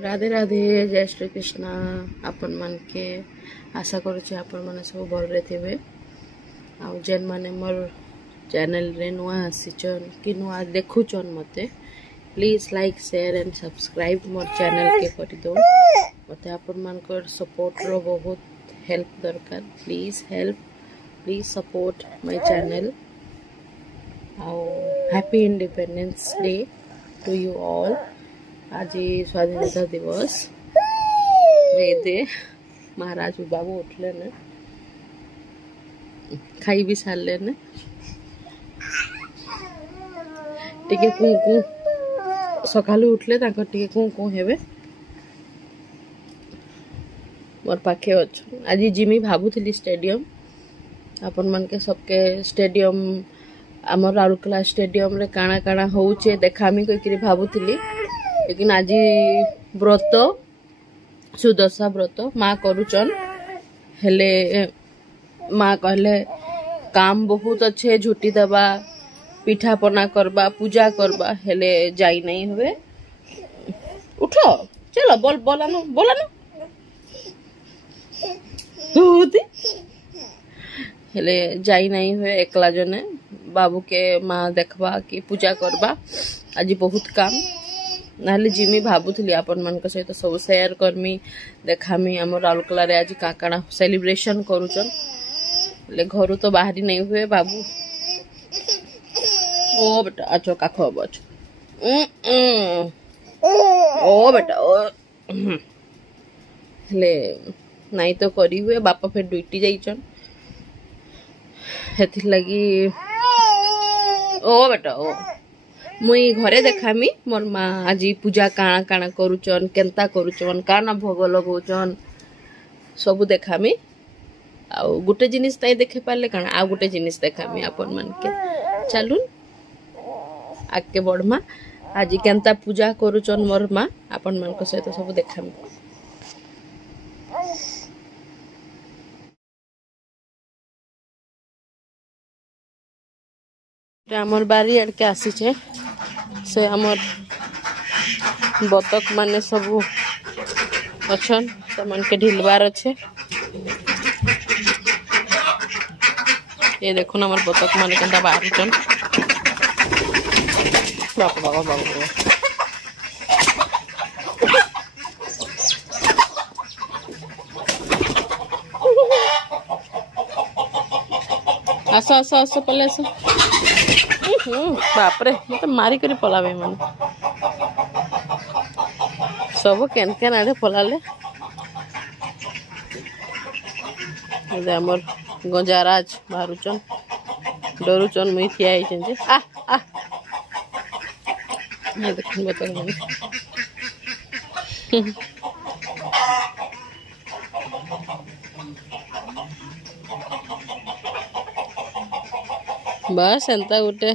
राधे राधे जय श्री कृष्ण आपण मन के आशा करुचे आपण माने सब भलरे थिबे आ जेन माने मोर चैनल रे नुआ आसीचन कि नुआ देखुचन मते please like share and subscribe more channel के करि दो मते आपण मन को सपोर्ट रो बहुत हेल्प दरकार please support my channel a happy independence day to you all. आज स्वाधीनता दिवस दे महाराज बाबू उठले न खाई भी सारे न टिके कु कु सकालू उठले ताको टिके कु कु हेबे मोर पाखे अच्छा आज जिमी भाबुथली स्टेडियम अपन मन के सबके स्टेडियम आमर राउरकेला स्टेडियम रे काना काना होउचे देखामी कइकरी भाबुथली लेकिन आज व्रत सुदशा व्रत माँ करुचन हेले माँ कहले काम बहुत अच्छे झुटी दबा पिठा पना करबा पूजा करबा हेले जाई नहीं हुए उठो चलो बोलानो हेले जाई नहीं हुए एकला जने बाबू के माँ देखबा कि पूजा करबा आज बहुत काम नाले जिमी भाबुथली आपण मन सहित सब शेयर करमी देखामी आम राउरकेला रे आज काकाणा सेलिब्रेशन करूचन ले घर तो बाहरी नहीं हुए बाबू ओ बेटा अच्छो काखो बच ओ बेटा ओ ले नहीं तो करी हुए बापा फिर ड्यूटी जाइचन हेथि लगी ओ बेटा ओ मुई घरे देखामी मोर माँ आज पूजा काना काना करुचन केंता करुचन काना भोग लगौचन सब देखामी आ गोटे जिनिस ताई देखे पाले काना आ गोटे जिनिस देखामी अपन मन के चलुन आके बढ़मा आज केंता पूजा करुचन मोर माँ अपन मन को सहित सब देखामी। आमर बारी आड़ के आसीचे से आमर बतक माने सबू अच्छन से मन के ढिलबार अच्छे ये देखो ना आमर बतक माने केंता बाहरुचन बाबा बाबा बाबा आसो आसो आसो पले आसो बापरे मत मारी करी पलावे मन सब केन केन आड़े पलाले आमर गंजाराज बाहरुचन डरुचन मुई ठिया आइछन जे आ आ ये देखन बतल मन बस एंता गोटे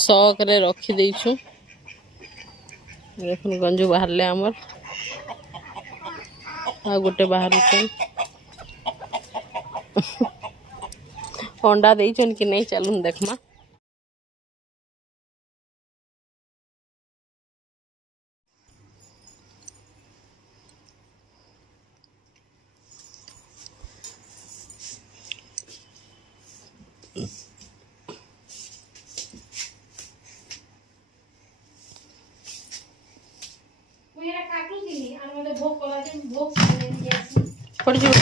शौक रे रखी देइछु देखन गंजू बाहरले आमर आ गोटे बाहरुचन अंडा देइछन कि नहीं चलुन देखमा पड़ जाओ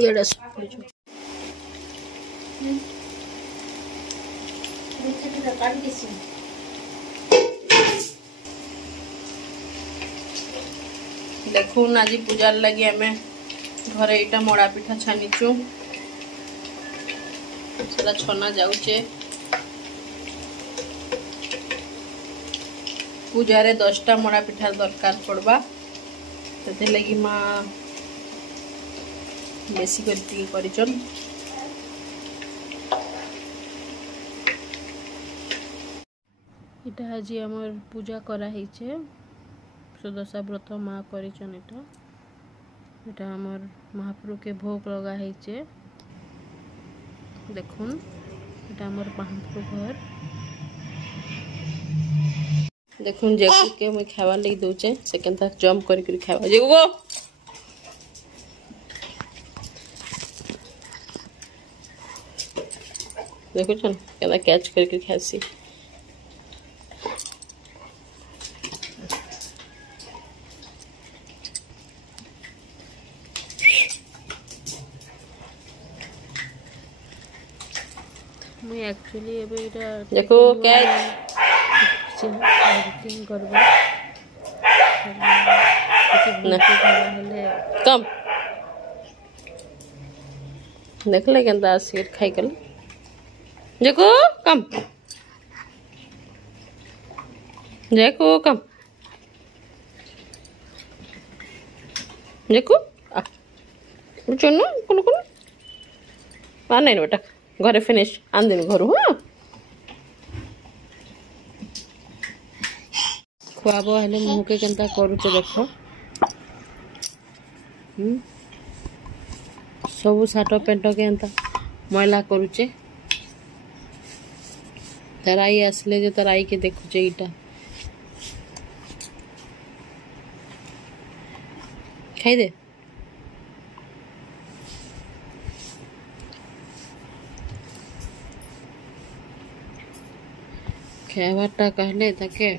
ये डस पड़ जाओ देखो आज पूजार लगी आमे घरे एटा मोड़ा पिठा छानिचु सेला छना जाउचे पूजारे 10टा मोड़ा पिठा दरकार पड़बा ते लगी माँ बेसी करिचन इटा आज आमर पूजा करा हिचे सुदशा व्रत माँ करिचन इटा आमर महाप्रभु के भोग लगा हिचे देखुन इटा आमर महाप्रभु घर देखुन जेकू के मैं खावा लगी दउचे से केनता जंप करी खावा जेकू गो देखो चल केना कैच करके खासी मैं एक्चुअली एबे इटा देखो कैच एडिटिंग करबो कम देखले केनता सीट खाई कल जेको कम जेको कम जेको आ चुनु कुनु कुनु आ नहीं बेटा घरे फिनिश आन दिन घर हाँ खुआब हेले मुह के केनता करूचे देख सबू साट पेंट के एंता मैला करूचे तार आई आसले जो तार आई के देखुचे इटा खाई दे खावाटा कहले ताके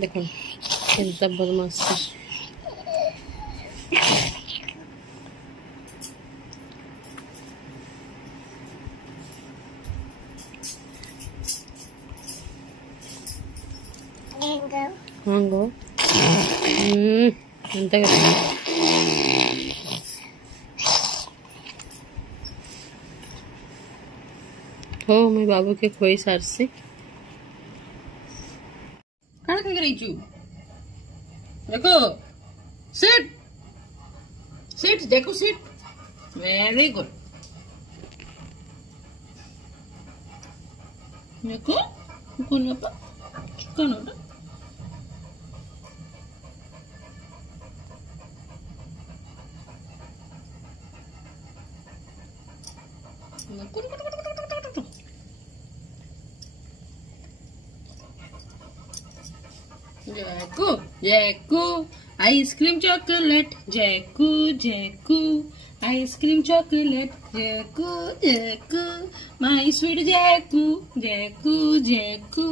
देखो कितना बदमाश हाँ गो अंत हो मैं बाबू के खोई सार से खाना खा के रही चू देखो सिट सिट देखो सिट वेरी गुड देखो कौन बापा कौन होता जैकू जैकू आइसक्रीम चॉकलेट जैकू जैकू आइसक्रीम चॉकलेट जैकू जैकू माय स्वीट जैकू जैकू जैकू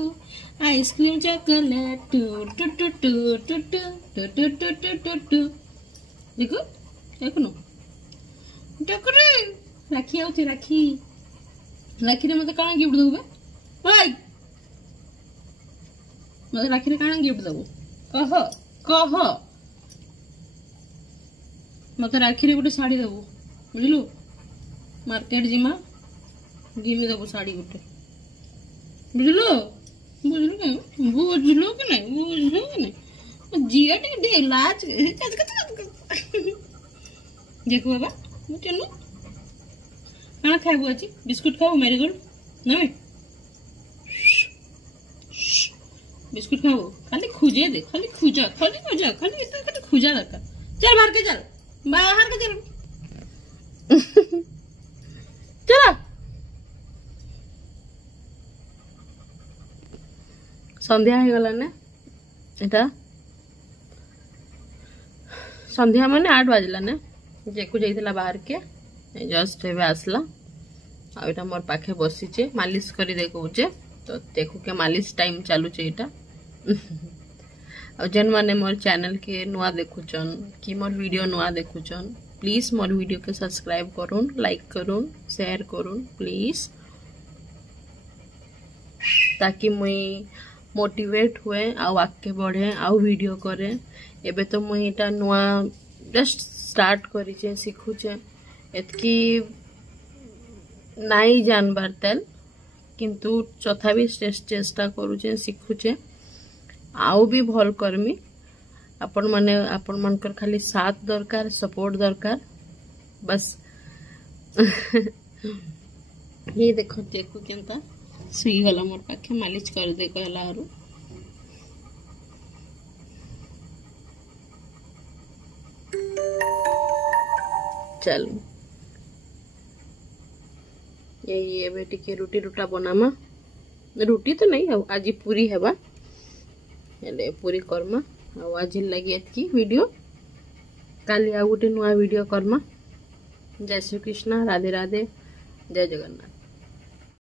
आइसक्रीम चॉकलेट टू टू टू टू टू टू टू टू टू टू टू देखो देखो नो देखो रे राखी आउथि राखी राखी रे मते काना गिफ्ट दउबे ओय मते राखी रे काना गिफ्ट दबो कह कह मते राखी रे गोटे साड़ी दबो बुझलु मार्केट जिमा गिमे दबो साड़ी गोटे बुझलु बुझलु के बुझलु के नहीं जिया टे लाज देखो बाबा चलो काना खाइबो अछि बिस्कुट खाओ मेरीगोल्ड नहीं बिस्कुट खाओ खाली खुजे दे खाली खुजा इतना खुजा दरकार चल बाहर के चल चला संध्या हो गला ने एटा संध्या माने 8 बजला ने जेकू जाइतला बाहर के जस्ट एबे आसला आ एटा मोर पाखे बसीचे मालिश करी देखौचे तो देखो के मालिश टाइम चालू छे एटा और जन माने मोर चैनल के नुआ देखुचन कि मोर वीडियो नुआ देखुचन प्लीज मोर वीडियो के सब्सक्राइब करूँ लाइक करूँ शेयर करूँ प्लीज ताकि मुई मोटिवेट हुए आउ आगे बढ़े आउ वीडियो करे एबे तो मुई एटा नुआ जस्ट स्टार्ट करिचे सिखुचे एतकी नाई जानबार तेल किंतु तथापि चेष्टा करूचे सिखुचे आउ भी भल करमी आपण मानकर खाली साथ दरकार सपोर्ट दरकार बस ये देखो देखो केनता सुई गला मोर पाखे मालिश कर दे कहला आरो चलो ये बेटी के रुटी रुटा बनामा रुटी तो नहीं हो आज पूरी हेबा हेले पूरी करमा आज लगी एतकी वीडियो काली आ गोटे नुआ वीडियो करमा। जय श्री कृष्ण, राधे राधे, जय जगन्नाथ।